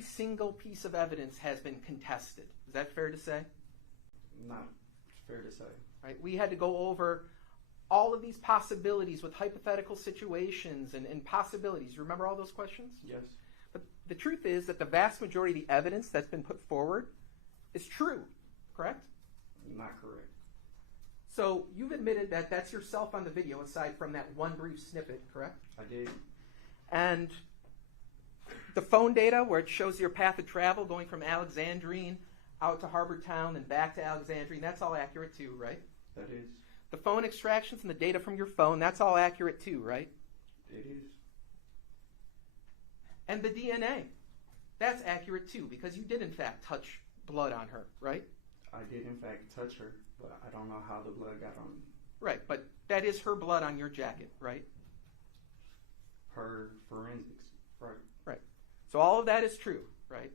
single piece of evidence has been contested. Is that fair to say? Not fair to say. Right? We had to go over all of these possibilities with hypothetical situations and possibilities. Remember all those questions? Yes. But the truth is that the vast majority of the evidence that's been put forward is true, correct? Not correct. So you've admitted that that's yourself on the video, aside from that one brief snippet, correct? I did. And the phone data, where it shows your path of travel going from Alexandrine out to Harbor Town and back to Alexandrine, that's all accurate too, right? That is. The phone extractions and the data from your phone, that's all accurate too, right? It is. And the DNA, that's accurate too, because you did in fact touch blood on her, right? I did in fact touch her, but I don't know how the blood got on me. Right, but that is her blood on your jacket, right? Per forensics, right. Right. So all of that is true, right?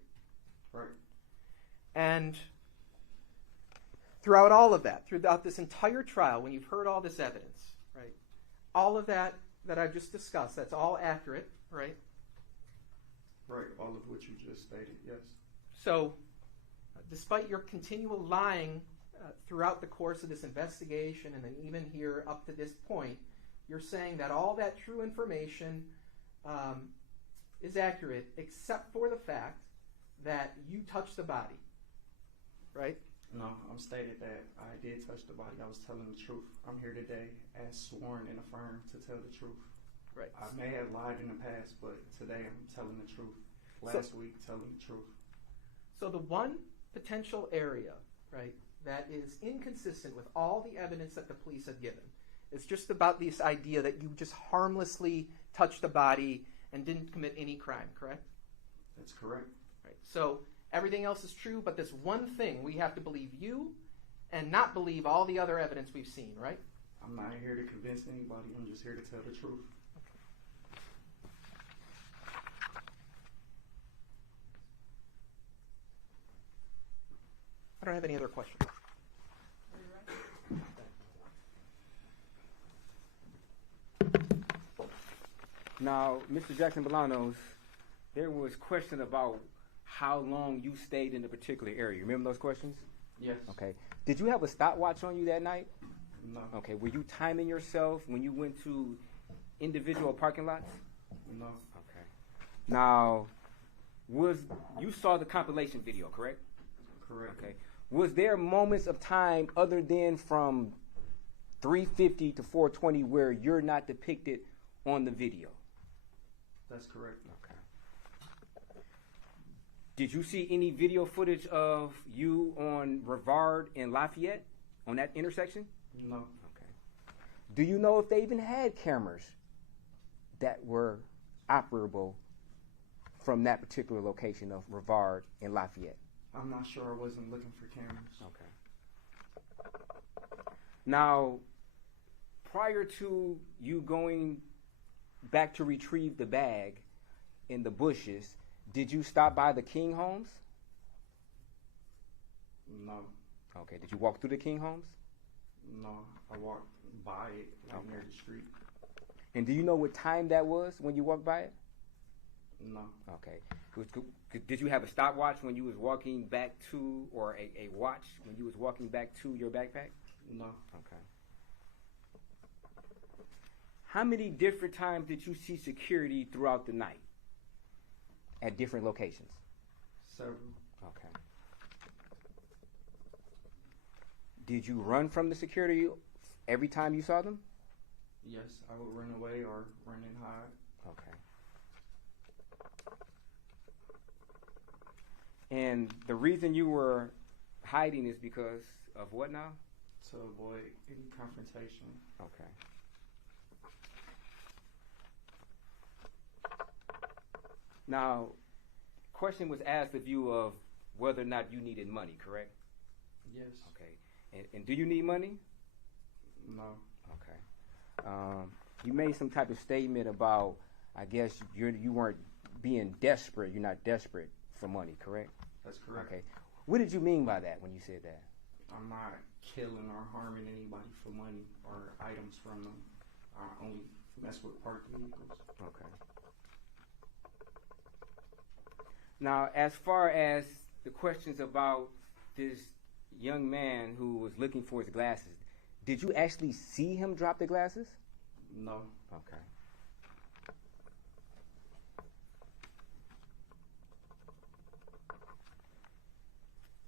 Right. And throughout all of that, throughout this entire trial, when you've heard all this evidence, right, all of that I've just discussed, that's all accurate, right? Right, all of which you just stated, yes. So, despite your continual lying throughout the course of this investigation and then even here up to this point, you're saying that all that true information is accurate, except for the fact that you touched the body, right? No, I'm stated that I did touch the body. I was telling the truth. I'm here today as sworn and affirmed to tell the truth. Right. I may have lied in the past, but today I'm telling the truth. Last week, telling the truth. So the one potential area, right, that is inconsistent with all the evidence that the police have given is just about this idea that you just harmlessly touched the body and didn't commit any crime, correct? That's correct. Right. So everything else is true, but this one thing, we have to believe you and not believe all the other evidence we've seen, right? I'm not here to convince anybody. I'm just here to tell the truth. I don't have any other questions. Now, Mr. Jackson-Bolanos, there was question about how long you stayed in a particular area. Remember those questions? Yes. Okay. Did you have a stopwatch on you that night? No. Okay. Were you timing yourself when you went to individual parking lots? No. Okay. Now, you saw the compilation video, correct? Correct. Okay. Was there moments of time other than from 3:50 to 4:20 where you're not depicted on the video? That's correct. Okay. Did you see any video footage of you on Rivard and Lafayette on that intersection? No. Okay. Do you know if they even had cameras that were operable from that particular location of Rivard and Lafayette? I'm not sure. I wasn't looking for cameras. Okay. Now, prior to you going back to retrieve the bag in the bushes, did you stop by the King homes? No. Okay. Did you walk through the King homes? No. I walked by it near the street. And do you know what time that was when you walked by it? No. Okay. Did you have a stopwatch when you was walking back to, or a watch when you was walking back to your backpack? No. Okay. How many different times did you see security throughout the night at different locations? Several. Okay. Did you run from the security every time you saw them? Yes, I would run away or run and hide. Okay. And the reason you were hiding is because of what now? To avoid any confrontation. Okay. Now, question was asked of you of whether or not you needed money, correct? Yes. Okay. And do you need money? No. Okay. You made some type of statement about, I guess you weren't being desperate. You're not desperate for money, correct? That's correct. Okay. What did you mean by that when you said that? I'm not killing or harming anybody for money or items from them. I only mess with parked vehicles. Okay. Now, as far as the questions about this young man who was looking for his glasses, did you actually see him drop the glasses? No. Okay.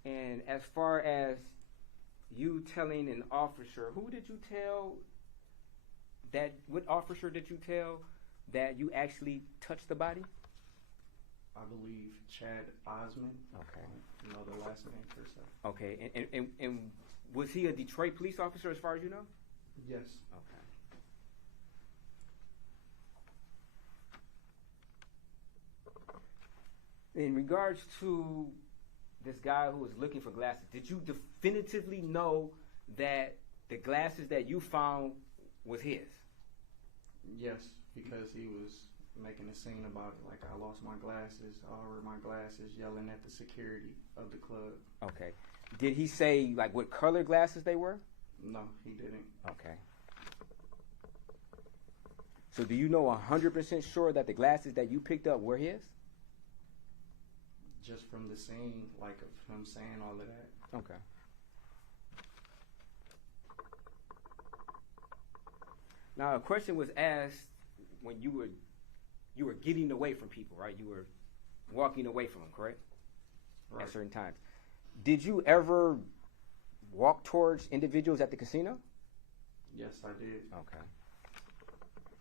And as far as you telling an officer, who did you tell that, what officer did you tell that you actually touched the body? I believe Chad Osmond. Okay. I don't know the last name per se. Okay. And was he a Detroit police officer as far as you know? Yes. Okay. In regards to this guy who was looking for glasses, did you definitively know that the glasses that you found was his? Yes, because he was making a scene about it, like I lost my glasses, I ordered my glasses, yelling at the security of the club. Okay. Did he say like what color glasses they were? No, he didn't. Okay. So do you know 100% sure that the glasses that you picked up were his? Just from the scene, like of him saying all of that. Okay. Now a question was asked when you were getting away from people, right? You were walking away from them, correct? Right. At certain times. Did you ever walk towards individuals at the casino? Yes, I did. Okay.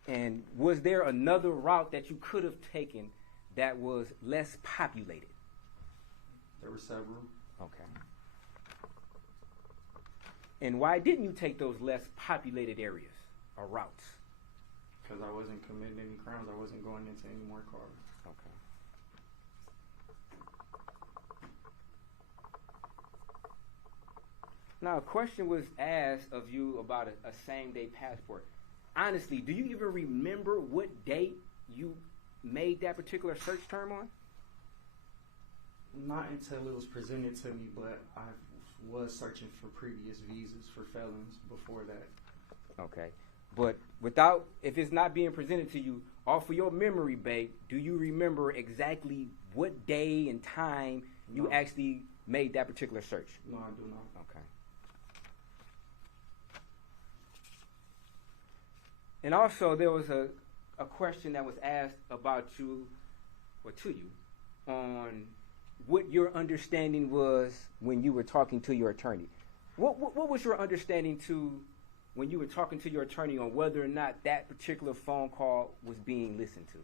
And was there another route that you could have taken that was less populated? There were several. Okay. And why didn't you take those less populated areas or routes? Because I wasn't committing any crimes. I wasn't going into any more cars. Okay. Now, a question was asked of you about a same-day passport. Honestly, do you even remember what date you made that particular search term on? Not until it was presented to me, but I was searching for previous visas for felons before that. Okay. But if it's not being presented to you, off of your memory, babe, do you remember exactly what day and time you actually made that particular search? No, I do not. Okay. And also, there was a question that was asked about you, or to you, on what your understanding was when you were talking to your attorney. What was your understanding when you were talking to your attorney on whether or not that particular phone call was being listened to?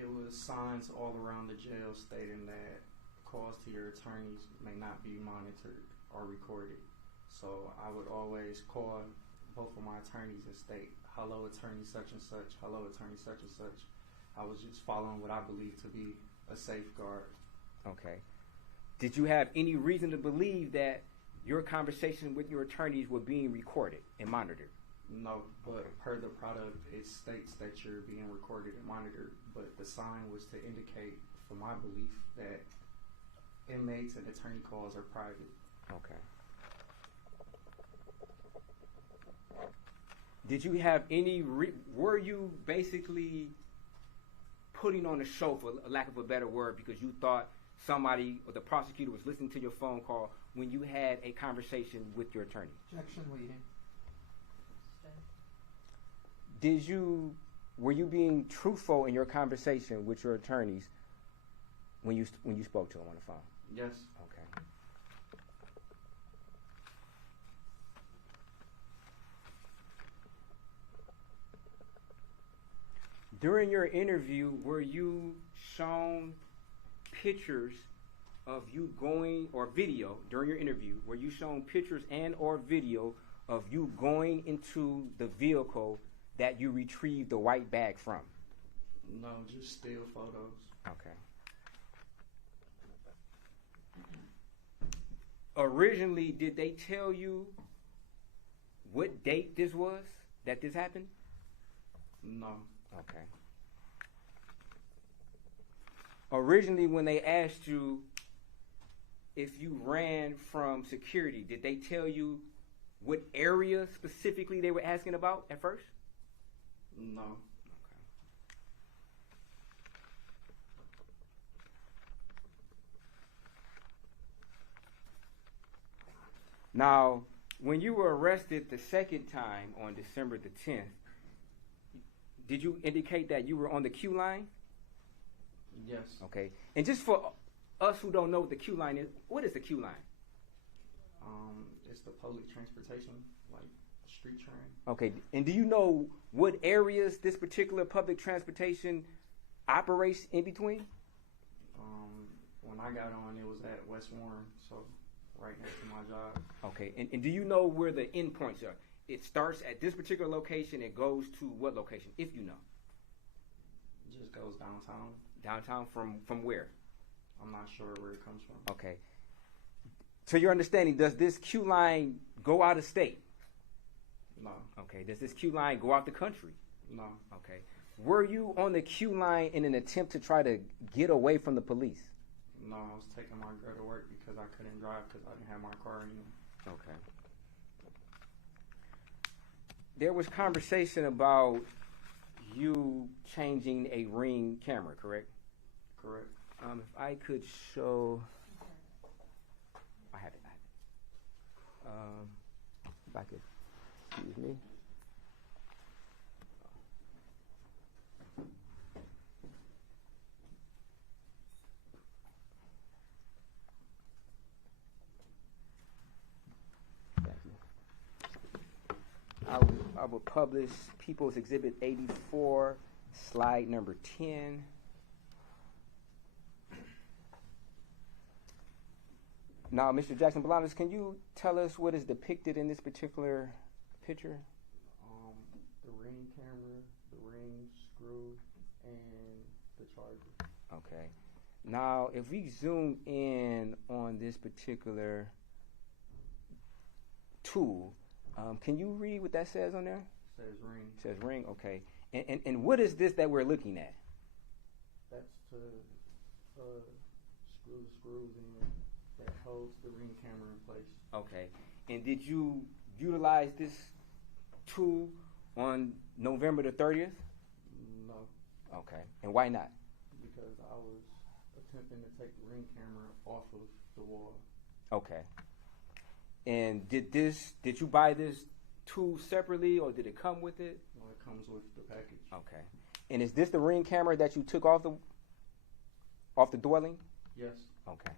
It was signs all around the jail stating that calls to your attorneys may not be monitored or recorded. So I would always call both of my attorneys and state, hello, attorney such and such, hello, attorney such and such. I was just following what I believe to be a safeguard. Okay. Did you have any reason to believe that your conversation with your attorneys were being recorded and monitored? No, but per the product, it states that you're being recorded and monitored, but the sign was to indicate, for my belief, that inmates and attorney calls are private. Okay. Did you have any, were you basically putting on a show, for lack of a better word, because you thought somebody or the prosecutor was listening to your phone call when you had a conversation with your attorney? Objection leading. Were you being truthful in your conversation with your attorneys when you spoke to them on the phone? Yes. Okay. During your interview, were you shown pictures of you going, or video during your interview, were you shown pictures and or video of you going into the vehicle that you retrieved the white bag from? No, just still photos. Okay. Originally, did they tell you what date this was that this happened? No. Okay. Originally, when they asked you if you ran from security, did they tell you what area specifically they were asking about at first? No. Now, when you were arrested the second time on December the 10th, did you indicate that you were on the Q line? Yes. Okay. And just for us who don't know what the Q line is, what is the Q line? It's the public transportation, like street train. Okay. And do you know what areas this particular public transportation operates in between? When I got on, it was at West Warren, so right next to my job. Okay. And do you know where the endpoints are? It starts at this particular location. It goes to what location, if you know? It just goes downtown. Downtown from where? I'm not sure where it comes from. Okay. To your understanding, does this Q line go out of state? No. Okay. Does this Q line go out the country? No. Okay. Were you on the Q line in an attempt to try to get away from the police? No, I was taking my girl to work because I couldn't drive because I didn't have my car anymore. Okay. There was conversation about you changing a Ring camera, correct? Correct. If I could show, I have it. If I could, excuse me. Thank you. I will publish People's Exhibit 84, slide number 10. Now, Mr. Jackson-Bolanos, can you tell us what is depicted in this particular picture? The ring camera, the ring screw, and the charger. Okay. Now, if we zoom in on this particular tool, can you read what that says on there? It says ring. It says ring, okay. And what is this that we're looking at? That's to screw the screws in that holds the ring camera in place. Okay. And did you utilize this tool on November the 30th? No. Okay. And why not? Because I was attempting to take the ring camera off of the wall. Okay. And did you buy this tool separately, or did it come with it? No, it comes with the package. Okay. And is this the ring camera that you took off the dwelling? Yes. Okay.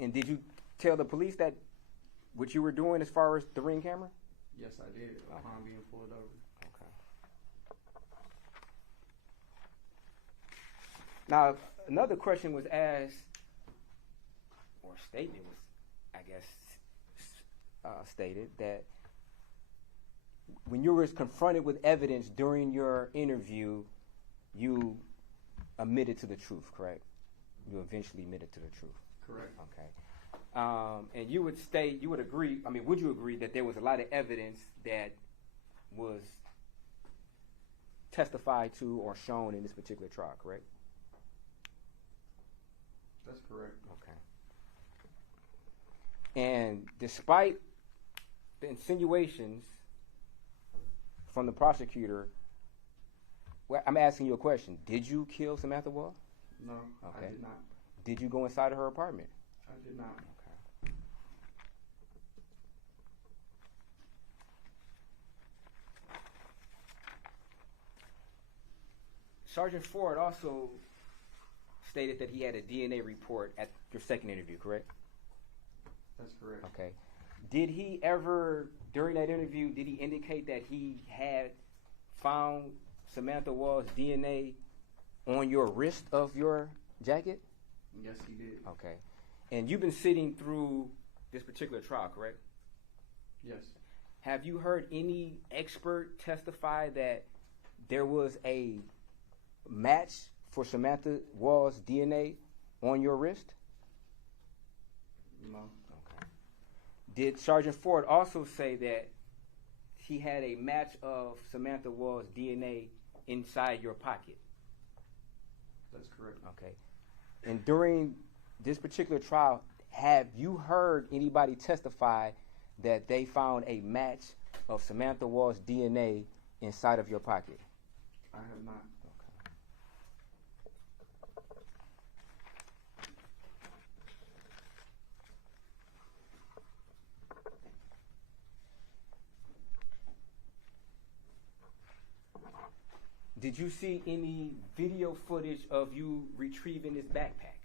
And did you tell the police that what you were doing as far as the ring camera? Yes, I did. Upon being pulled over. Okay. Now, another question was asked, or a statement was, I guess, stated that when you were confronted with evidence during your interview, you admitted to the truth, correct? You eventually admitted to the truth. Correct. Okay. And you would agree, would you agree that there was a lot of evidence that was testified to or shown in this particular trial, correct? That's correct. Okay. And despite the insinuations from the prosecutor, well, I'm asking you a question. Did you kill Samantha Woll? No, Okay. I did not. Did you go inside of her apartment? I did not. Okay. Sergeant Ford also stated that he had a DNA report at your second interview, correct? That's correct. Okay. Did he ever, during that interview, did he indicate that he had found Samantha Woll's DNA on your wrist of your jacket? Yes, he did. Okay. And you've been sitting through this particular trial, correct? Yes. Have you heard any expert testify that there was a match for Samantha Woll's DNA on your wrist? No. Okay. Did Sergeant Ford also say that he had a match of Samantha Woll's DNA inside your pocket? That's correct. Okay. And during this particular trial, have you heard anybody testify that they found a match of Samantha Woll's DNA inside of your pocket? I have not. did you see any video footage of you retrieving this backpack?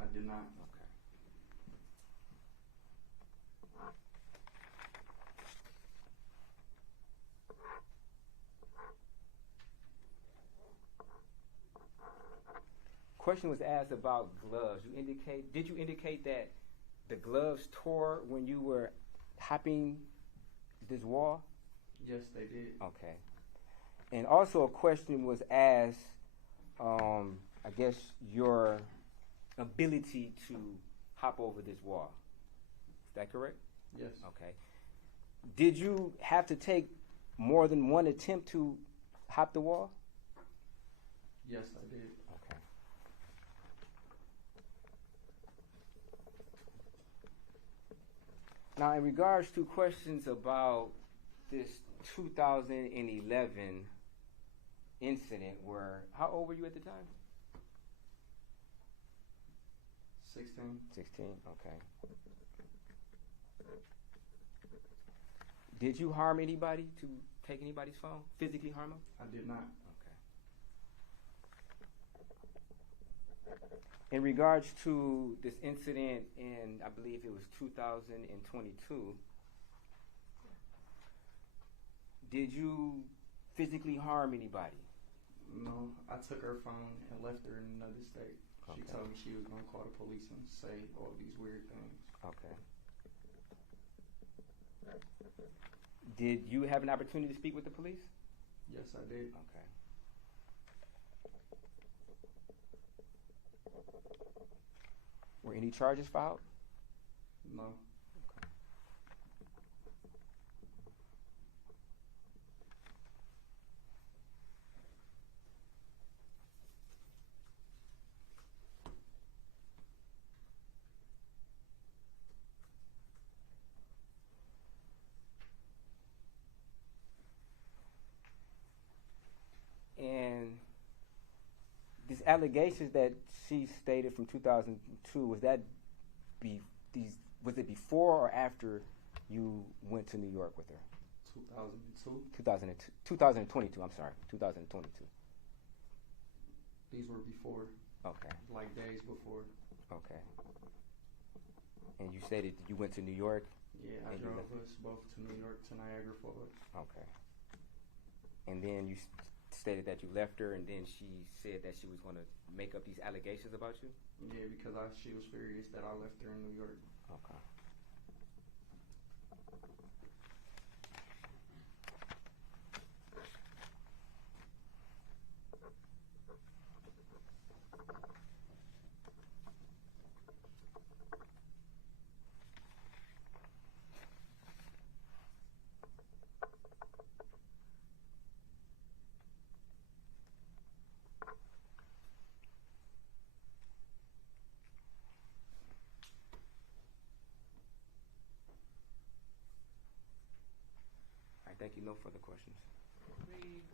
I did not. Okay. Question was asked about gloves. Did you indicate that the gloves tore when you were hopping this wall? Yes, they did. Okay. And also a question was asked, I guess, your ability to hop over this wall. Is that correct? Yes. Okay. Did you have to take more than one attempt to hop the wall? Yes, I did. Okay. Now, in regards to questions about this 2011 incident, how old were you at the time? 16. 16, okay. Did you harm anybody, to take anybody's phone? Physically harm them? I did not. Okay. In regards to this incident in, I believe it was 2022, did you physically harm anybody? No, I took her phone and left her in another state. Okay. She told me she was going to call the police and say all these weird things. Okay. Did you have an opportunity to speak with the police? Yes, I did. Okay. Were any charges filed? No. And these allegations that she stated from 2002, was it before or after you went to New York with her? 2002. 2022, I'm sorry, 2022. These were before. Okay. Like days before. Okay. And you stated you went to New York? Yeah, I drove us both to New York, to Niagara Falls. Okay. And then you stated that you left her, and then she said that she was going to make up these allegations about you? Yeah, because she was furious that I left her in New York. Okay. Thank you. No further questions.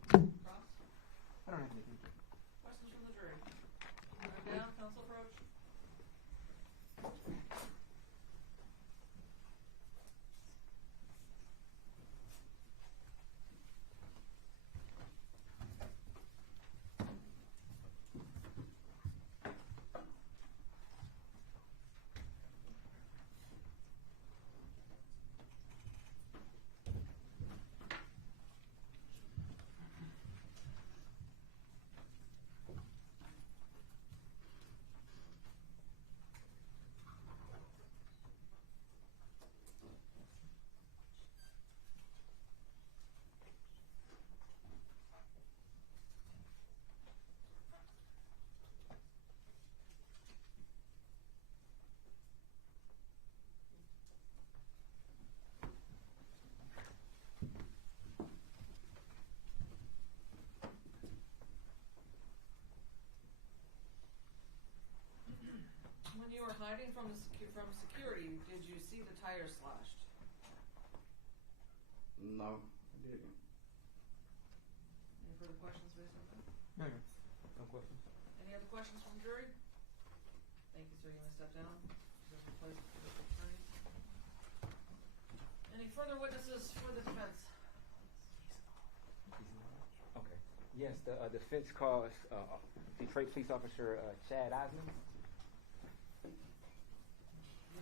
Cross? I don't have anything. Questions from the jury? Moving down, counsel approach. When you were hiding from security, did you see the tires slashed? No, I didn't. Any further questions based on that? No, no. No questions. Any other questions from the jury? Thank you, sir. You may step down. This is replaced with the attorney. Any further witnesses for the defense? Okay. Yes, the defense calls Detroit Police Officer Chad Osmond. In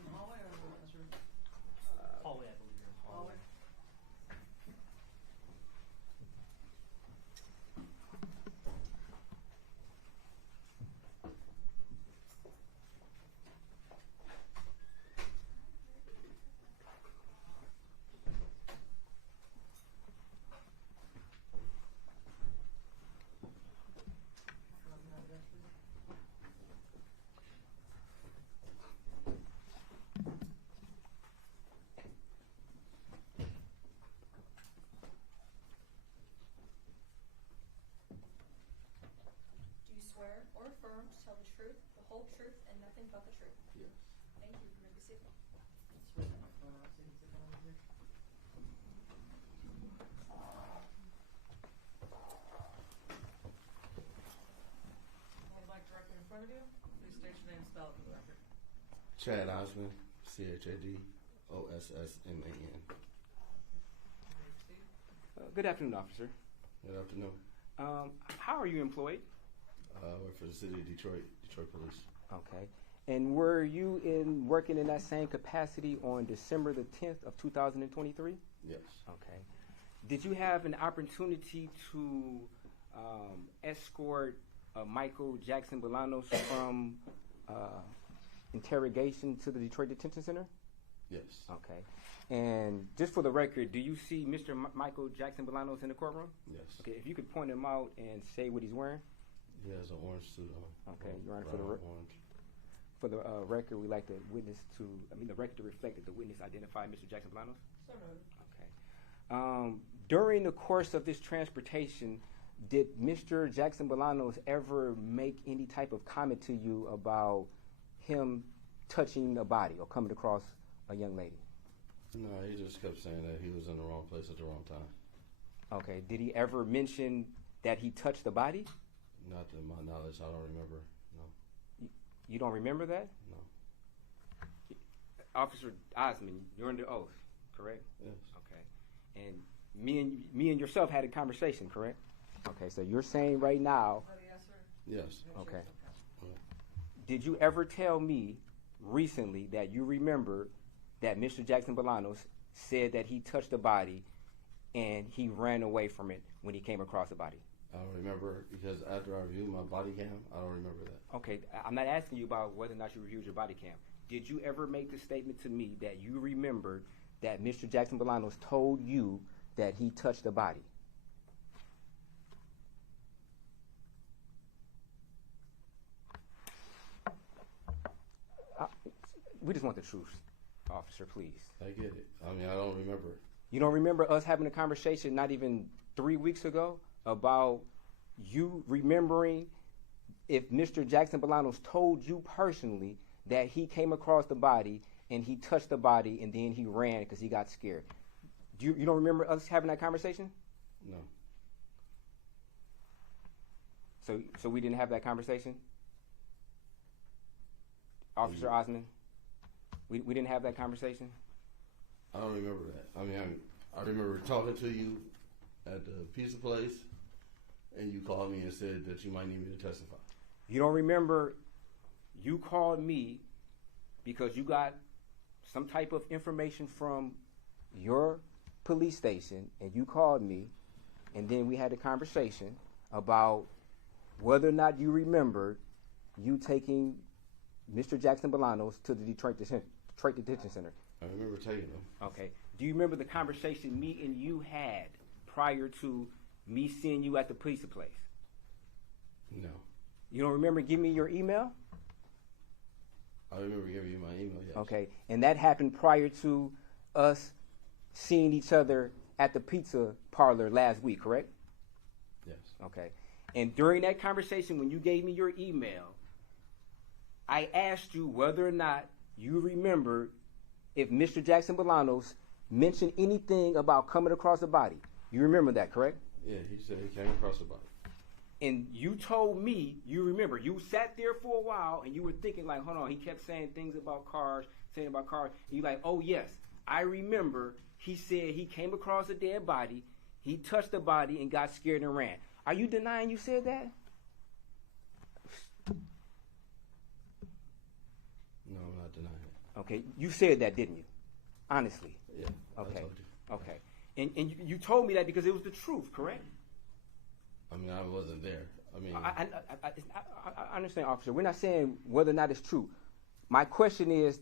the hallway or in this room? Hallway, I believe. Hallway. Do you swear or affirm to tell the truth, the whole truth, and nothing but the truth? Yes. Thank you. You may be seated. Switch my phone out so you can sit down over here. Hold the mic directly in front of you. Please state your name and spell it for the record. Chad Osmond, CHADOSSMAN. You may proceed. Good afternoon, officer. Good afternoon. How are you employed? I work for the city of Detroit, Detroit Police. Okay. And were you working in that same capacity on December the 10th of 2023? Yes. Okay. Did you have an opportunity to escort Michael Jackson-Bolanos from interrogation to the Detroit Detention Center? Yes. Okay. And just for the record, do you see Mr. Michael Jackson-Bolanos in the courtroom? Yes. Okay. If you could point him out and say what he's wearing. He has an orange suit on. Okay. You're on Brown, orange. for the record, we like the record to reflect that the witness identified Mr. Jackson-Bolanos. So noted. Okay. During the course of this transportation, did Mr. Jackson-Bolanos ever make any type of comment to you about him touching a body or coming across a young lady? No, he just kept saying that he was in the wrong place at the wrong time. Okay. Did he ever mention that he touched the body? Not to my knowledge, I don't remember. No. You don't remember that? No. Officer Osmond, you're under oath, correct? Yes. Okay. And me and yourself had a conversation, correct? Okay, so you're saying right now, Is that a yes, sir? Yes. okay. Yeah. Did you ever tell me recently that you remember that Mr. Jackson-Bolanos said that he touched the body and he ran away from it when he came across the body? I don't remember because after I reviewed my body cam, I don't remember that. Okay, I'm not asking you about whether or not you reviewed your body cam. Did you ever make the statement to me that you remembered that Mr. Jackson-Bolanos told you that he touched the body? We just want the truth, officer, please. I get it. I mean, I don't remember. You don't remember us having a conversation not even 3 weeks ago about you remembering if Mr. Jackson-Bolanos told you personally that he came across the body and he touched the body and then he ran because he got scared? You don't remember us having that conversation? No. So we didn't have that conversation? Officer Osmond? We didn't have that conversation? I don't remember that. I mean, I remember talking to you at the pizza place, and you called me and said that you might need me to testify. You don't remember you called me because you got some type of information from your police station, and you called me, and then we had a conversation about whether or not you remembered you taking Mr. Jackson-Bolanos to the Detroit Detention Center. I remember taking them. Okay. Do you remember the conversation me and you had prior to me seeing you at the pizza place? No. You don't remember giving me your email? I remember giving you my email, yes. Okay. And that happened prior to us seeing each other at the pizza parlor last week, correct? Yes. Okay. And during that conversation, when you gave me your email, I asked you whether or not you remembered if Mr. Jackson-Bolanos mentioned anything about coming across a body. You remember that, correct? Yeah, he said he came across the body. And you told me you remember. You sat there for a while and you were thinking like, hold on, he kept saying things about cars, And you're like, oh yes, I remember he said he came across a dead body, he touched the body and got scared and ran. Are you denying you said that? No, I'm not denying it. Okay, you said that, didn't you? Honestly. Yeah. Okay. I told you. Okay. And you told me that because it was the truth, correct? I mean, I wasn't there. I mean, I understand, officer. We're not saying whether or not it's true. My question is,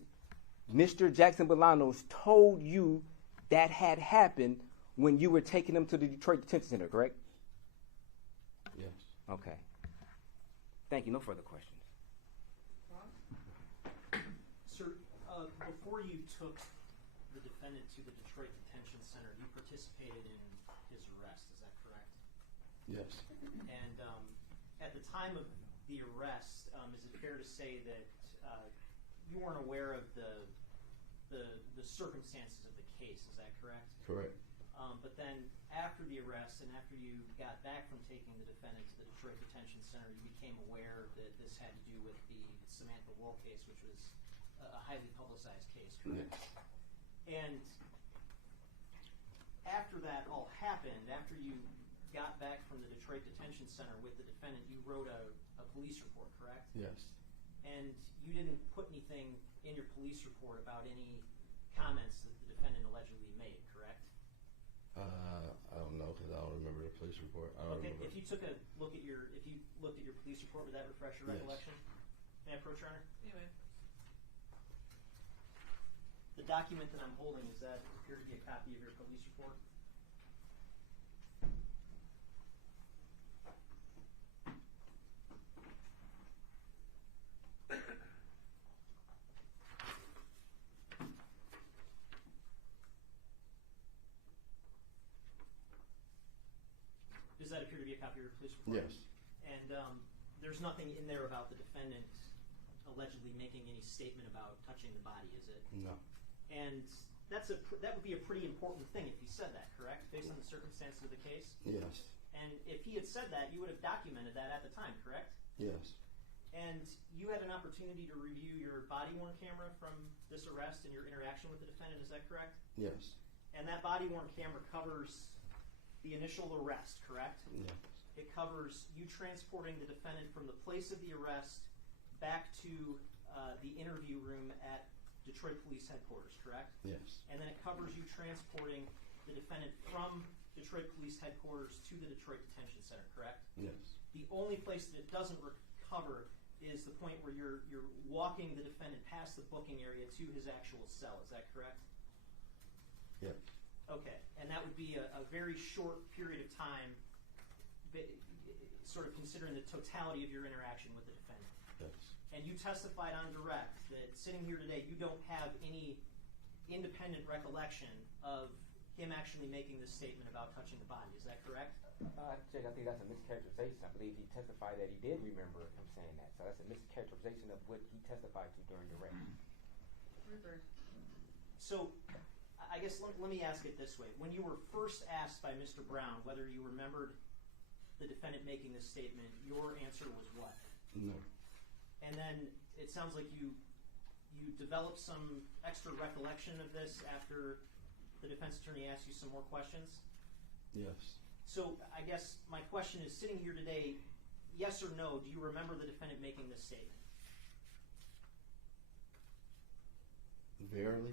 Mr. Jackson-Bolanos told you that had happened when you were taking him to the Detroit Detention Center, correct? yes. Okay. Thank you. No further questions. Sir, before you took the defendant to the Detroit Detention Center, you participated in his arrest. Is that correct? Yes. And at the time of the arrest, is it fair to say that you weren't aware of the circumstances of the case? Is that correct? Correct. But then after the arrest and after you got back from taking the defendant to the Detroit Detention Center, you became aware that this had to do with the Samantha Woll case, which was a highly publicized case, correct? Yes. And after that all happened, after you got back from the Detroit Detention Center with the defendant, you wrote a police report, correct? Yes. And you didn't put anything in your police report about any comments that the defendant allegedly made, correct? I don't know because I don't remember the police report. I don't Okay, remember. if you looked at your police report, would that refresh your Yes. recollection? May I approach, Your Honor? Anyway, The document that I'm holding, does that appear to be a copy of your police report? Does that appear to be a copy of your police report? Yes. And there's nothing in there about the defendant allegedly making any statement about touching the body, is it? No. And that would be a pretty important thing if he said that, correct? Based on the circumstances of the case? Yes. And if he had said that, you would have documented that at the time, correct? Yes. And you had an opportunity to review your body-worn camera from this arrest and your interaction with the defendant, is that correct? Yes. And that body-worn camera covers the initial arrest, correct? Yes. It covers you transporting the defendant from the place of the arrest back to the interview room at Detroit Police Headquarters, correct? Yes. And then it covers you transporting the defendant from Detroit Police Headquarters to the Detroit Detention Center, correct? Yes. The only place that it doesn't cover is the point where you're walking the defendant past the booking area to his actual cell. Is that correct? Yes. Okay, and that would be a very short period of time, sort of considering the totality of your interaction with the defendant. Yes. And you testified on direct that sitting here today, you don't have any independent recollection of him actually making this statement about touching the body. Is that correct? Judge, I think that's a mischaracterization. I believe he testified that he did remember him saying that. So that's a mischaracterization of what he testified to during direct. reverse. So, I guess let me ask it this way. When you were first asked by Mr. Brown whether you remembered the defendant making this statement, your answer was what? No. And then it sounds like you developed some extra recollection of this after the defense attorney asked you some more questions? Yes. So I guess my question is, sitting here today, yes or no, do you remember the defendant making this statement? Barely.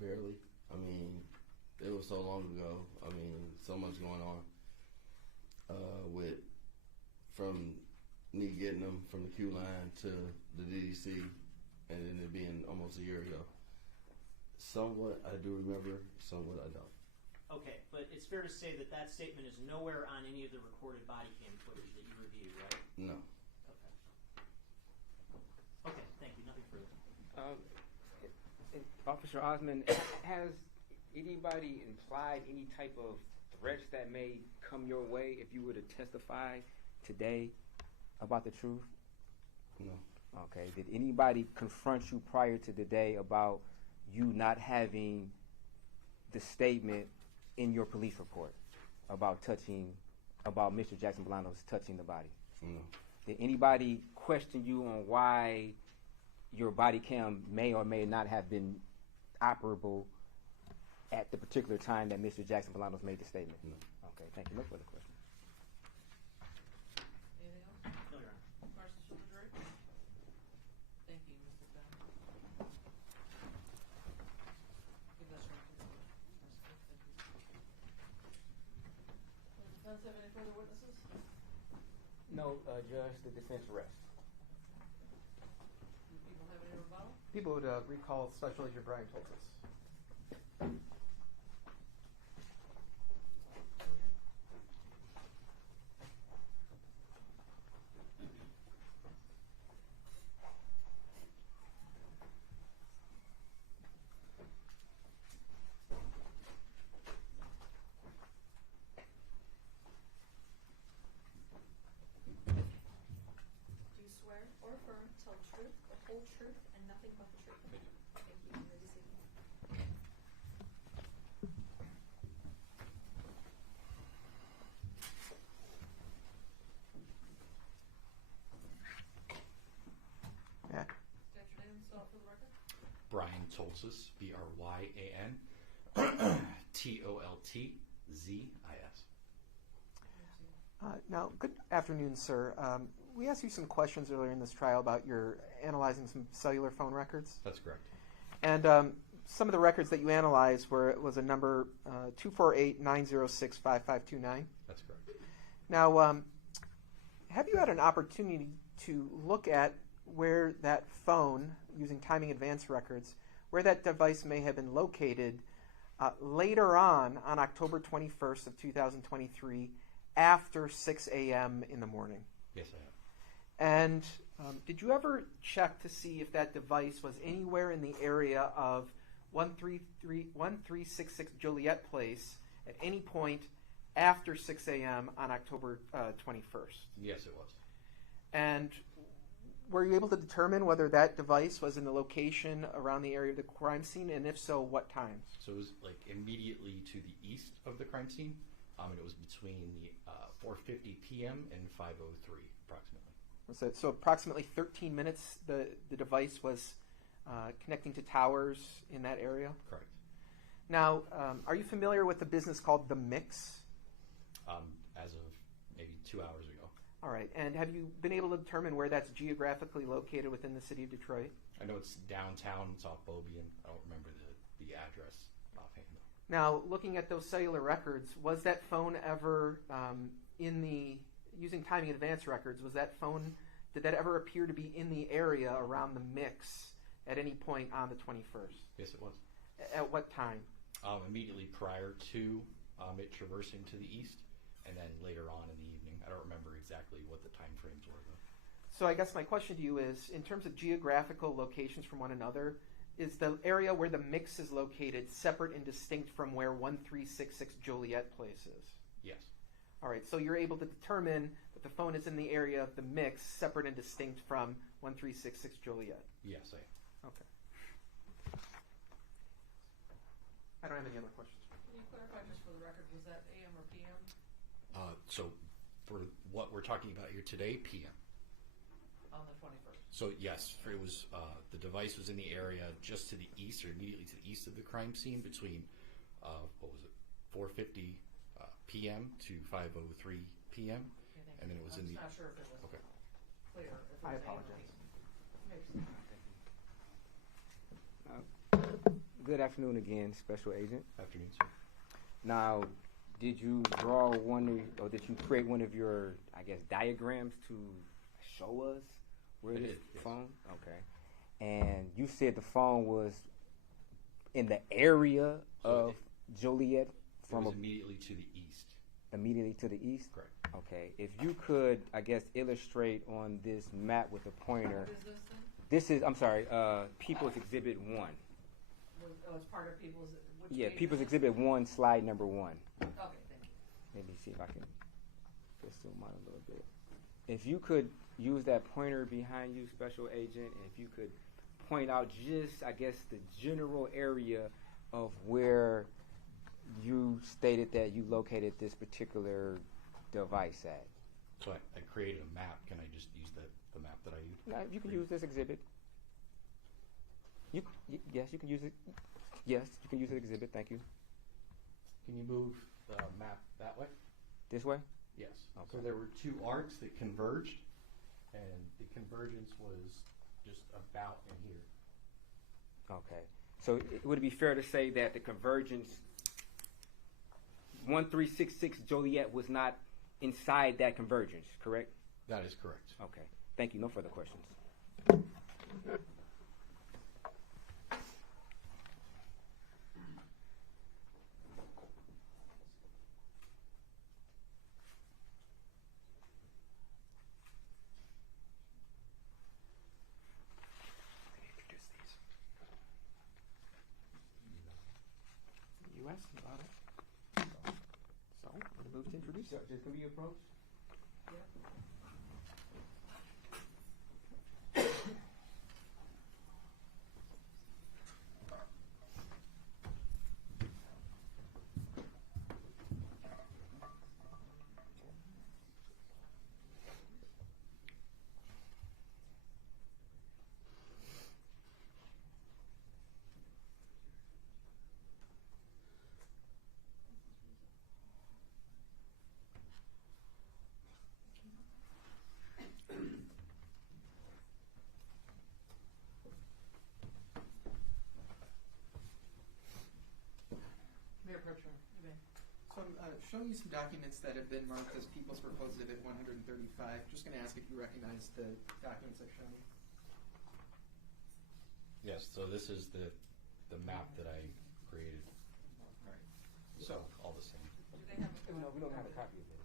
Barely. I mean, it was so long ago. I mean, so much going on. From me getting them from the Q line to the DDC, and then it being almost a year ago. Somewhat I do remember, somewhat I don't. Okay, but it's fair to say that that statement is nowhere on any of the recorded body cam footage that you reviewed, right? No. Okay. Okay, thank you. Nothing further. Officer Osmond, has anybody implied any type of threats that may come your way if you were to testify today about the truth? No. Okay. Did anybody confront you prior to today about you not having the statement in your police report about Mr. Jackson-Bolanos touching the body? No. Did anybody question you on why your body cam may or may not have been operable at the particular time that Mr. Jackson-Bolanos made the statement? No. Okay, thank you. No further questions. defense have any further witnesses? No, Judge, the defense rests. Do people have any rebuttal? People would recall Special Agent Brian told us. Do you swear or affirm to tell the truth, the whole truth, and nothing but the truth? Thank you. You may be seated. Yeah. State your name and spell it for the record. Brian Toltzis, Bryan Toltzis. Now, good afternoon, sir. We asked you some questions earlier in this trial about your analyzing some cellular phone records. That's correct. And some of the records that you analyzed was a number 248-906-5529. That's correct. Now, have you had an opportunity to look at where that phone, using timing advance records, where that device may have been located later on October 21st of 2023 after 6 a.m. in the morning? Yes, I have. And did you ever check to see if that device was anywhere in the area of 1366 Joliet Place at any point after 6 a.m. on October 21st? Yes, it was. And were you able to determine whether that device was in the location around the area of the crime scene, and if so, what times? So it was like immediately to the east of the crime scene, and it was between the 4:50 p.m. and 5:03 approximately. So approximately 13 minutes the device was connecting to towers in that area? Correct. Now, are you familiar with the business called The Mix? As of maybe 2 hours ago. All right. And have you been able to determine where that's geographically located within the city of Detroit? I know it's downtown, it's off Beaubien. I don't remember the address offhand though. Now, looking at those cellular records, was that phone ever using timing advance records, did that ever appear to be in the area around the Mix at any point on the 21st? Yes, it was. At what time? Immediately prior to it traversing to the east, and then later on in the evening. I don't remember exactly what the time frames were though. So I guess my question to you is, in terms of geographical locations from one another, is the area where the Mix is located separate and distinct from where 1366 Joliet Place is? Yes. All right, so you're able to determine that the phone is in the area of the Mix, separate and distinct from 1366 Joliet? Yes, I am. Okay. I don't have any other questions. Can you clarify just for the record, was that AM or PM? So for what we're talking about here today, PM. On the 21st. So yes, it was the device was in the area just to the east, or immediately to the east of the crime scene, between 4:50 p.m. to 5:03 p.m. Okay, and then it was I'm in the. just not sure if it was Okay. clear. If it was I AM or apologize. PM. Good afternoon again, Special Agent. Afternoon, sir. Now, did you draw or did you create one of your, I guess, diagrams to show us where I this did, yes. phone? Okay. And you said the phone was in the area of Joliet It from was immediately to the east. immediately to the east? Correct. Okay. If you could, I guess, illustrate on this map with a pointer. What is this then? This is, I'm sorry, People's Exhibit 1. Oh, it's part of People's. Which Yeah, page People's is it? Exhibit 1, slide number 1. Okay, thank you. Maybe see if I can just zoom out a little bit. If you could use that pointer behind you, Special Agent, and if you could point out just, I guess, the general area of where you stated that you located this particular device at. So I created a map. Can I just use the map that I used? Now, you can use this exhibit. Yes, you can use it. Yes, you can use the exhibit. Thank you. Can you move the map that way? This way? Yes. Okay. So there were two arcs that converged, and the convergence was just about in here. Okay. So would it be fair to say that the convergence 1366 Joliet was not inside that convergence, correct? That is correct. Okay. Thank you. No further questions. Introduce these. U.S. about it. So, I'm going to move to introduce. Just can we approach? Mayor Pro Tem, you may. So I'm showing you some documents that have been marked as People's Proposed Exhibit 135. Just going to ask if you recognize the documents I've shown you. Yes, so this is the map that I created. All right. So all the same. Do they have a No, we don't have a copy of this.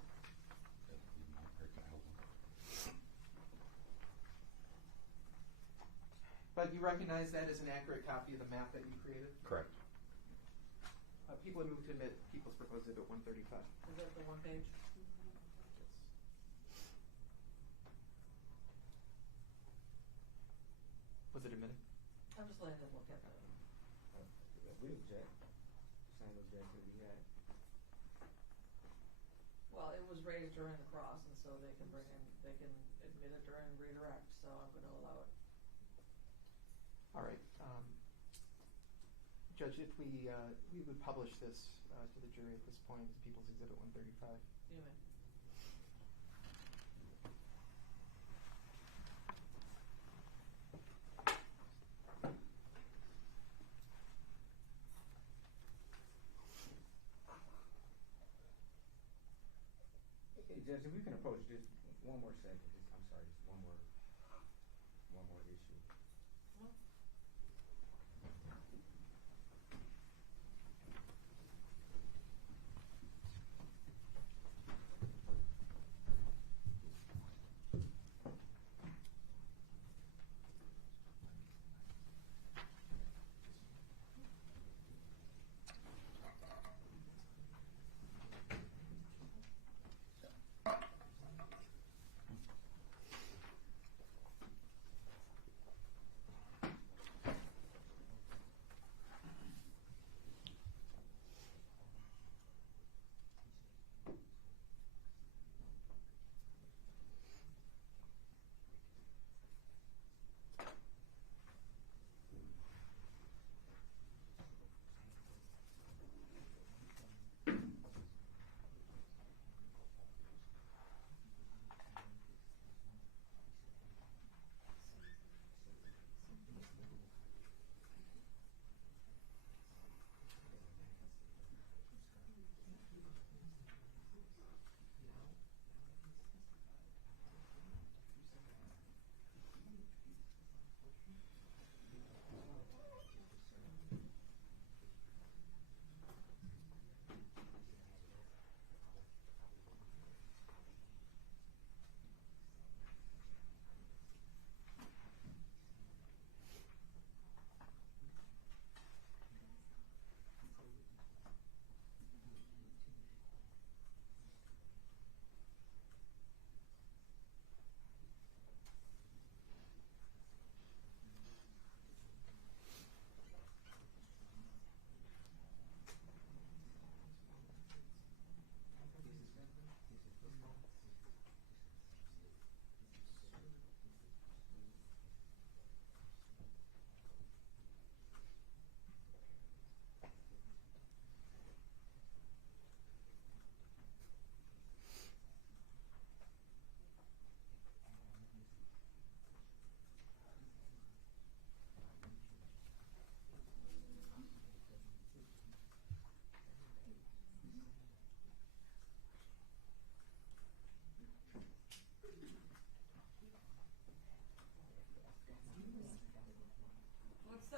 But you recognize that as an accurate copy of the map that you created? Correct. People have moved to admit People's Proposed Exhibit 135. Is that the one page? Was it admitted? I'm just letting them look at it. We object. Same objection we had. Well, it was raised during the cross, and so they can admit it during redirect, so I'm going to allow it. All right. Judge, if we would publish this to the jury at this point as People's Exhibit 135. You may. Okay, Judge, if we can approach just one more second. I'm sorry, just one more issue.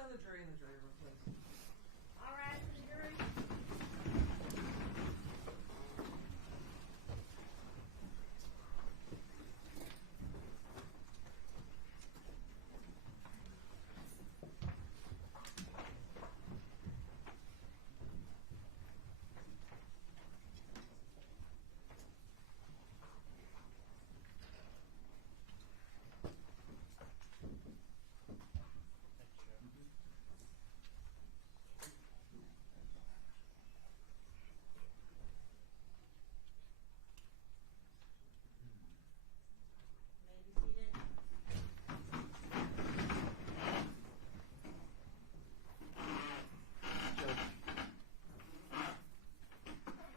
send the jury in the jury room, please. All right, for the jury. May be seated.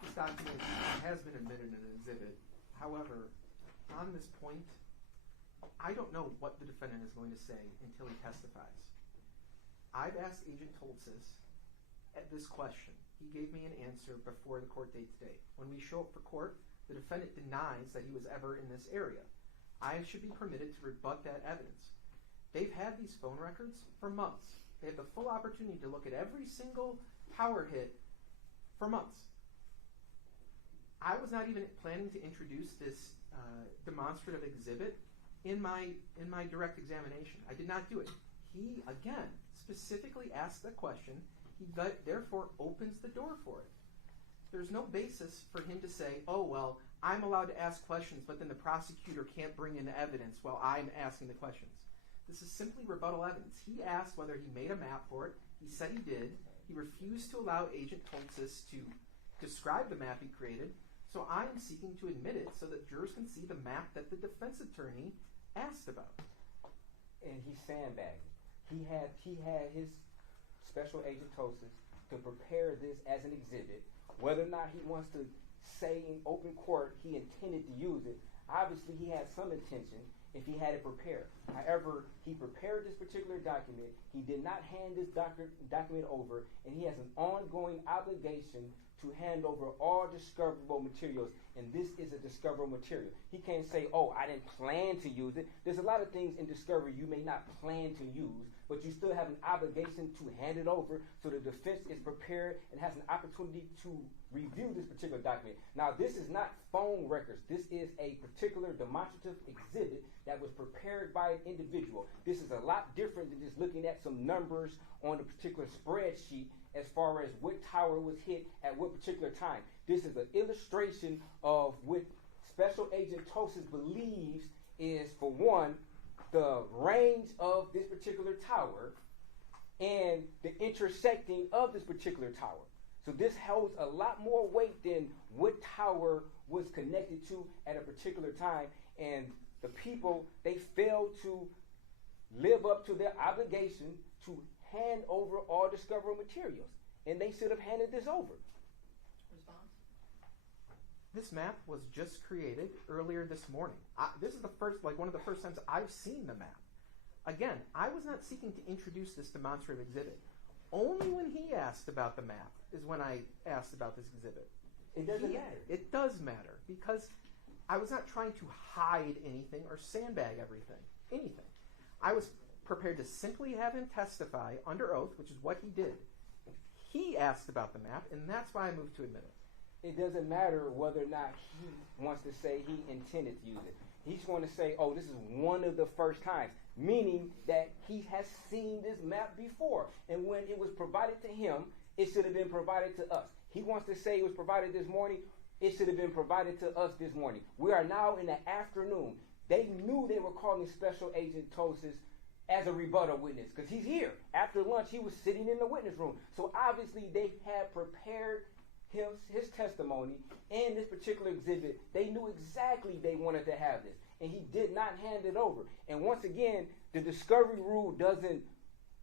This document has been admitted in an exhibit. However, on this point, I don't know what the defendant is going to say until he testifies. I've asked Agent Toltzis at this question. He gave me an answer before the court date today. When we show up for court, the defendant denies that he was ever in this area. I should be permitted to rebut that evidence. They've had these phone records for months. They had the full opportunity to look at every single power hit for months. I was not even planning to introduce this demonstrative exhibit in my direct examination. I did not do it. He, again, specifically asked the question. He therefore opens the door for it. There's no basis for him to say, oh, well, I'm allowed to ask questions, but then the prosecutor can't bring in evidence while I'm asking the questions. This is simply rebuttal evidence. He asked whether he made a map for it. He said he did. He refused to allow Agent Toltzis to describe the map he created. So I'm seeking to admit it so that jurors can see the map that the defense attorney asked about. And he sandbagged. He had his special agent Toltzis to prepare this as an exhibit. Whether or not he wants to say in open court he intended to use it, obviously he had some intention if he had it prepared. However, he prepared this particular document. He did not hand this document over, and he has an ongoing obligation to hand over all discoverable materials, and this is a discoverable material. He can't say, oh, I didn't plan to use it. There's a lot of things in discovery you may not plan to use, but you still have an obligation to hand it over so the defense is prepared and has an opportunity to review this particular document. Now, this is not phone records. This is a particular demonstrative exhibit that was prepared by an individual. This is a lot different than just looking at some numbers on a particular spreadsheet as far as what tower was hit at what particular time. This is an illustration of what Special Agent Toltzis believes is, for one, the range of this particular tower and the intersecting of this particular tower. So this holds a lot more weight than what tower was connected to at a particular time. And the people, they failed to live up to their obligation to hand over all discoverable materials. And they should have handed this over. Response? This map was just created earlier this morning. This is one of the first times I've seen the map. Again, I was not seeking to introduce this demonstrative exhibit. Only when he asked about the map is when I asked about this exhibit. It doesn't matter. It does matter because I was not trying to hide anything or sandbag anything. I was prepared to simply have him testify under oath, which is what he did. He asked about the map, and that's why I moved to admit it. It doesn't matter whether or not he wants to say he intended to use it. He's going to say, oh, this is one of the first times, meaning that he has seen this map before. And when it was provided to him, it should have been provided to us. He wants to say it was provided this morning. It should have been provided to us this morning. We are now in the afternoon. They knew they were calling Special Agent Toltzis as a rebuttal witness because he's here. After lunch, he was sitting in the witness room. So obviously they had prepared his testimony and this particular exhibit. They knew exactly they wanted to have this, and he did not hand it over. And once again, the discovery rule doesn't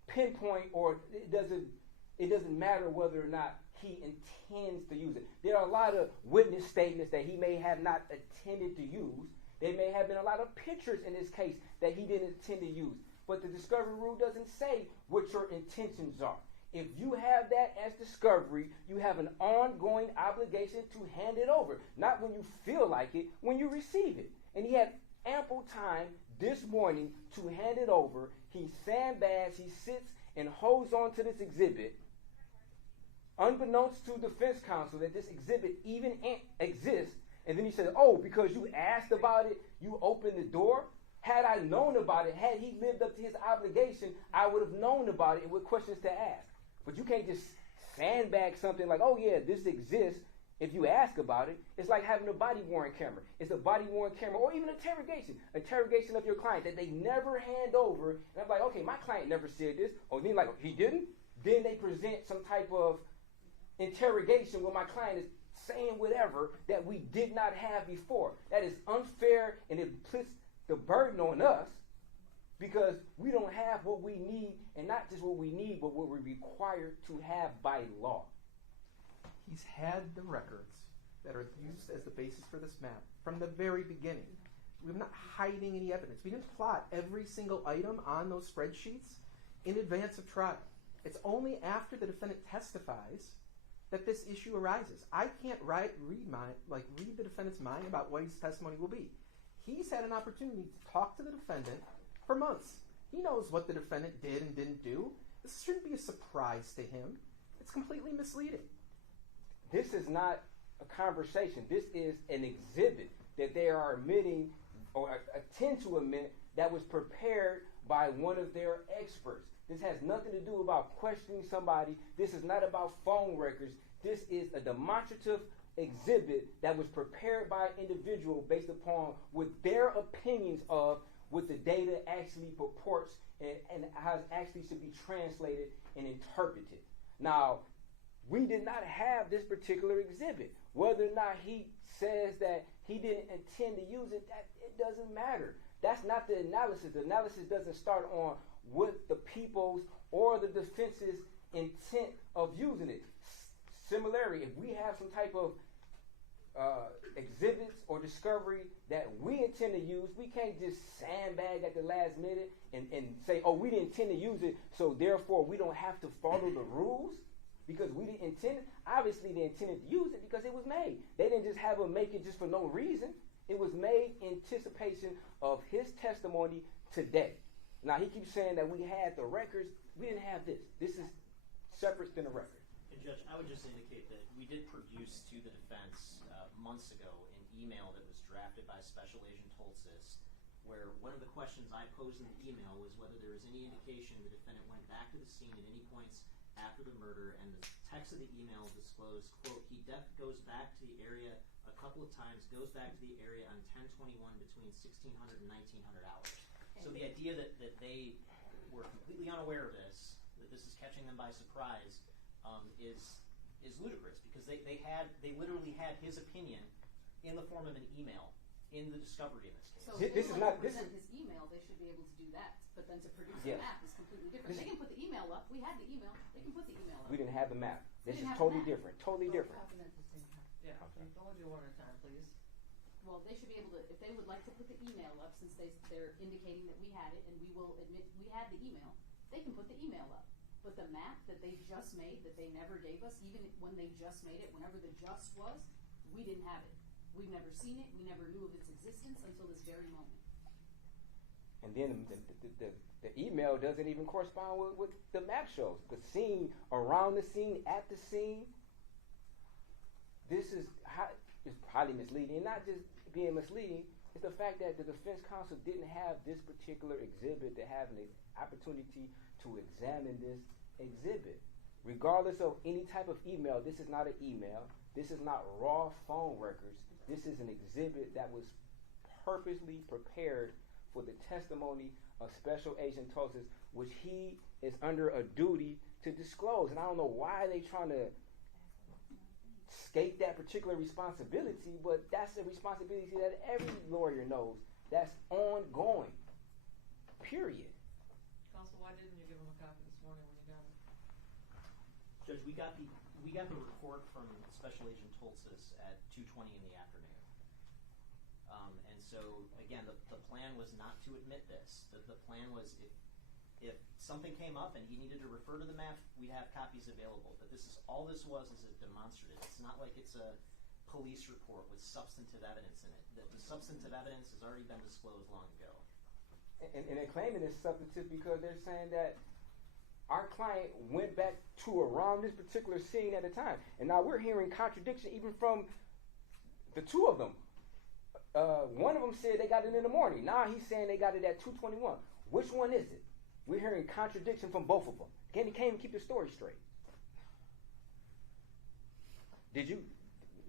pinpoint, or it doesn't matter whether or not he intends to use it. There are a lot of witness statements that he may have not intended to use. There may have been a lot of pictures in this case that he didn't intend to use. But the discovery rule doesn't say what your intentions are. If you have that as discovery, you have an ongoing obligation to hand it over. Not when you feel like it, when you receive it. And he had ample time this morning to hand it over. He sandbags, he sits and holds on to this exhibit, unbeknownst to defense counsel that this exhibit even exists, and then he says, oh, because you asked about it, you opened the door. Had I known about it, had he lived up to his obligation, I would have known about it and what questions to ask. But you can't just sandbag something like, oh yeah, this exists if you ask about it. It's like having a body-worn camera. It's a body-worn camera, or even interrogation of your client that they never hand over. And I'm like, okay, my client never said this. Oh, then like, he didn't? Then they present some type of interrogation where my client is saying whatever that we did not have before. That is unfair, and it puts the burden on us because we don't have what we need, and not just what we need, but what we're required to have by law. He's had the records that are used as the basis for this map from the very beginning. We're not hiding any evidence. We didn't plot every single item on those spreadsheets in advance of trial. It's only after the defendant testifies that this issue arises. I can't read the defendant's mind about what his testimony will be. He's had an opportunity to talk to the defendant for months. He knows what the defendant did and didn't do. This shouldn't be a surprise to him. It's completely misleading. This is not a conversation. This is an exhibit that they are admitting or intend to admit that was prepared by one of their experts. This has nothing to do about questioning somebody. This is not about phone records. This is a demonstrative exhibit that was prepared by an individual based upon what their opinions of what the data actually purports and how it actually should be translated and interpreted. Now, we did not have this particular exhibit. Whether or not he says that he didn't intend to use it, it doesn't matter. That's not the analysis. The analysis doesn't start on what the people's or the defense's intent of using it. Similarly, if we have some type of exhibits or discovery that we intend to use, we can't just sandbag at the last minute and say, oh, we didn't intend to use it, so therefore we don't have to follow the rules because we didn't intend it. Obviously, they intended to use it because it was made. They didn't just have him make it just for no reason. It was made in anticipation of his testimony today. Now, he keeps saying that we had the records. We didn't have this. This is separate than a record. And Judge, I would just indicate that we did produce to the defense months ago an email that was drafted by Special Agent Holtzis, where one of the questions I posed in the email was whether there was any indication the defendant went back to the scene at any points after the murder, and the text of the email disclosed, quote, he goes back to the area a couple of times, goes back to the area on 10/21 between 1600 and 1900 hours. So the idea that they were completely unaware of this, that this is catching them by surprise, is ludicrous because they literally had his opinion in the form of an email in the discovery in this case. So if they would like to present his email, they should be able to do that. But then to produce a map is completely different. They can put the email up. We had the email. They can put the email up. We didn't have the map. This is didn't have totally the map. different. Totally different. Yeah, only do one at a time, please. Well, they should be able to, if they would like to put the email up, since they're indicating that we had it, and we will admit we had the email, they can put the email up. But the map that they just made, that they never gave us, even when they just made it, whenever the just was, we didn't have it. We've never seen it. We never knew of its existence until this very moment. And then the email doesn't even correspond with what the map shows. The scene, around the scene, at the scene. This is highly misleading. And not just being misleading, it's the fact that the defense counsel didn't have this particular exhibit to have an opportunity to examine this exhibit. Regardless of any type of email, this is not an email. This is not raw phone records. This is an exhibit that was purposely prepared for the testimony of Special Agent Tosis, which he is under a duty to disclose. And I don't know why they're trying to escape that particular responsibility, but that's a responsibility that every lawyer knows. That's ongoing. Period. Counsel, why didn't you give him a copy this morning when you got it? Judge, we got the report from Special Agent Holtzis at 2:20 in the afternoon. And so, again, the plan was not to admit this. The plan was if something came up and he needed to refer to the map, we'd have copies available. But this is a demonstrative. It's not like it's a police report with substantive evidence in it. The substantive evidence has already been disclosed long ago. And they're claiming it's substantive because they're saying that our client went back to around this particular scene at the time. And now we're hearing contradiction even from the two of them. One of them said they got it in the morning. Now he's saying they got it at 2:21. Which one is it? We're hearing contradiction from both of them. Can't even keep the story straight. Did you,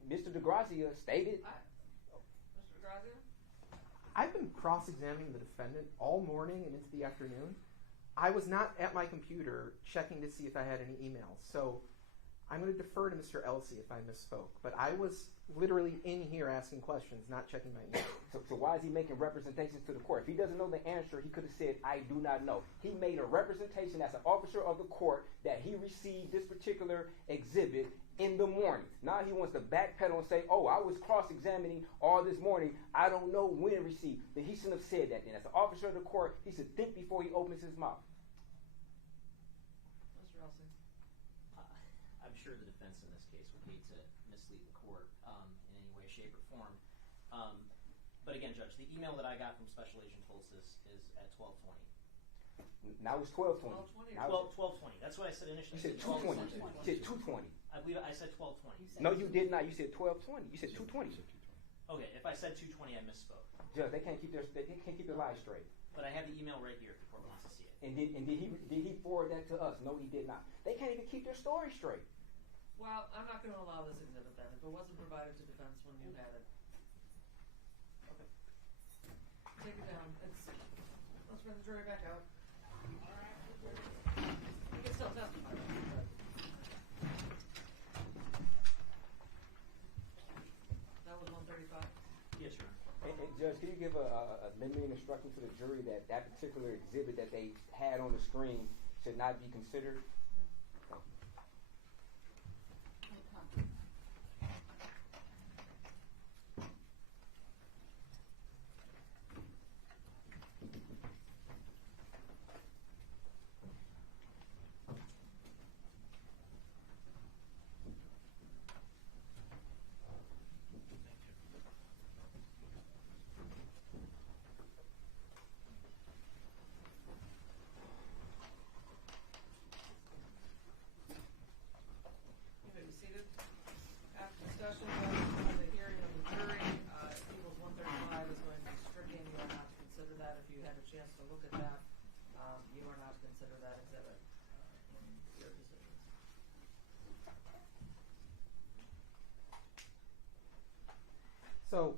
Mr. DeGrazia stated? Mr. DeGrazia? I've been cross-examining the defendant all morning and into the afternoon. I was not at my computer checking to see if I had any emails. So I'm going to defer to Mr. Elsey if I misspoke. But I was literally in here asking questions, not checking my email. So why is he making representations to the court? If he doesn't know the answer, he could have said, I do not know. He made a representation as an officer of the court that he received this particular exhibit in the morning. Now he wants to backpedal and say, oh, I was cross-examining all this morning. I don't know when it received. Then he shouldn't have said that then. As an officer of the court, he should think before he opens his mouth. Mr. Elsey? I'm sure the defense in this case would hate to mislead the court in any way, shape, or form. But again, Judge, the email that I got from Special Agent Tulsis is at 12:20. Now it's 12:20. 12:20. That's what I said initially. You said 2:20. You said 2:20. I believe I said 12:20. No, you did not. You said 12:20. You said 2:20. Okay, if I said 2:20, I misspoke. Judge, they can't keep their lies straight. But I have the email right here if the court wants to see it. And did he forward that to us? No, he did not. They can't even keep their story straight. Well, I'm not going to allow this exhibit then. If it wasn't provided to defense when you had it. Okay. Take it down. Let's bring the jury back out. You can still testify. That was 135. Yes, Your Honor. And Judge, can you give a limiting instruction to the jury that that particular exhibit that they had on the screen should not be considered? You may be seated. After discussion of the hearing of the jury, People's 135 is going to be stricken. You are not to consider that. If you had a chance to look at that, you are not to consider that exhibit in your decisions. So,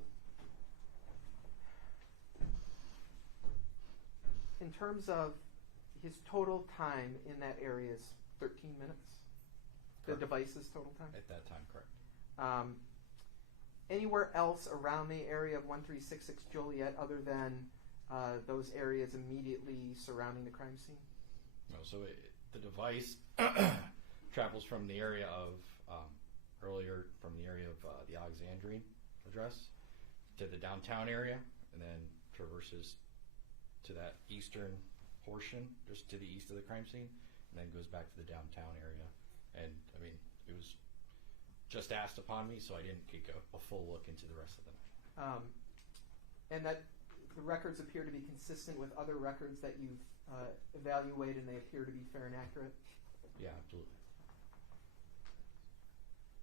in terms of his total time in that area is 13 minutes? The Correct. device's total time? At that time, correct. Anywhere else around the area of 1366 Joliet other than those areas immediately surrounding the crime scene? No, so the device travels from the area of the Alexandrine address to the downtown area, and then traverses to that eastern portion, just to the east of the crime scene, and then goes back to the downtown area. And I mean, it was just asked upon me, so I didn't take a full look into the rest of the night. And that the records appear to be consistent with other records that you've evaluated, and they appear to be fair and accurate? Yeah, absolutely.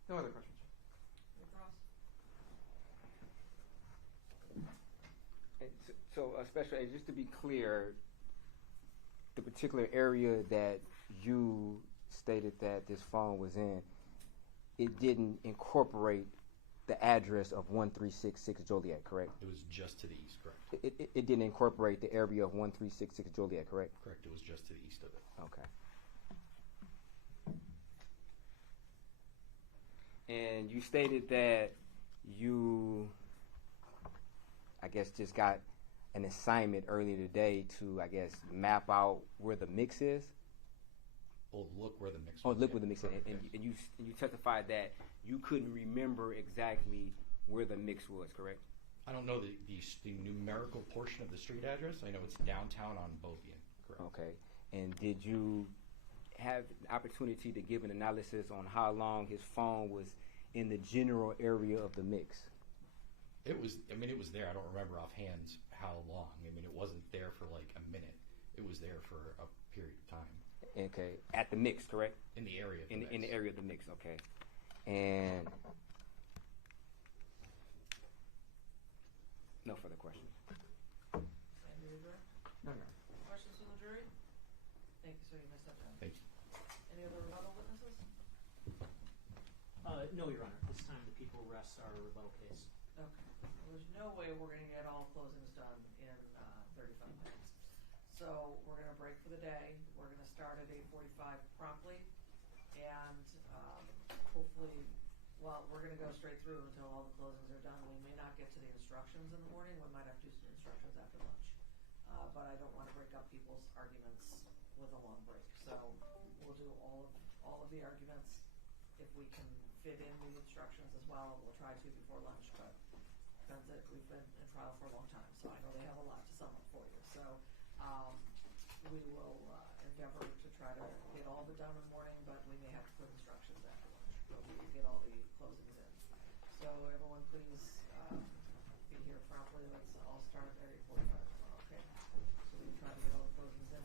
No other questions? So, especially just to be clear, the particular area that you stated that this phone was in, it didn't incorporate the address of 1366 Joliet, correct? It was just to the east, correct? It didn't incorporate the area of 1366 Joliet, correct? Correct, it was just to the east of it. Okay. And you stated that you, I guess, just got an assignment earlier today to, I guess, map out where the mix is? Oh, look where the mix Oh, was. look yeah. where the mix is. And you testified that you couldn't remember exactly where the mix was, correct? I don't know the numerical portion of the street address. I know it's downtown on Bovian, correct? Okay. And did you have an opportunity to give an analysis on how long his phone was in the general area of the mix? It was there. I don't remember offhand how long. I mean, it wasn't there for like a minute. It was there for a period of time. Okay, at the mix, correct? In the area. Of the In the mix. area of the mix, okay. And no further questions. Andy, the jury? No, no. Questions from the jury? Thank you, sir. You may step down. Thank you. Any other rebuttal witnesses? No, Your Honor. This time the people rest our rebuttal case. Okay. Well, there's no way we're going to get all closings done in 35 minutes. So we're going to break for the day. We're going to start at 8:45 promptly, and hopefully, well, we're going to go straight through until all the closings are done. We may not get to the instructions in the morning. We might have to do some instructions after lunch. But I don't want to break up people's arguments with a long break. So we'll do all of the arguments. If we can fit in the instructions as well, we'll try to before lunch, but depends that we've been in trial for a long time, so I know they have a lot to sum up for you. So we will endeavor to try to get all of it done in the morning, but we may have to put instructions after lunch, but we will get all the closings in. So everyone please be here promptly. Let's all start at 8:45 tomorrow, okay? So we can try to get all the closings in.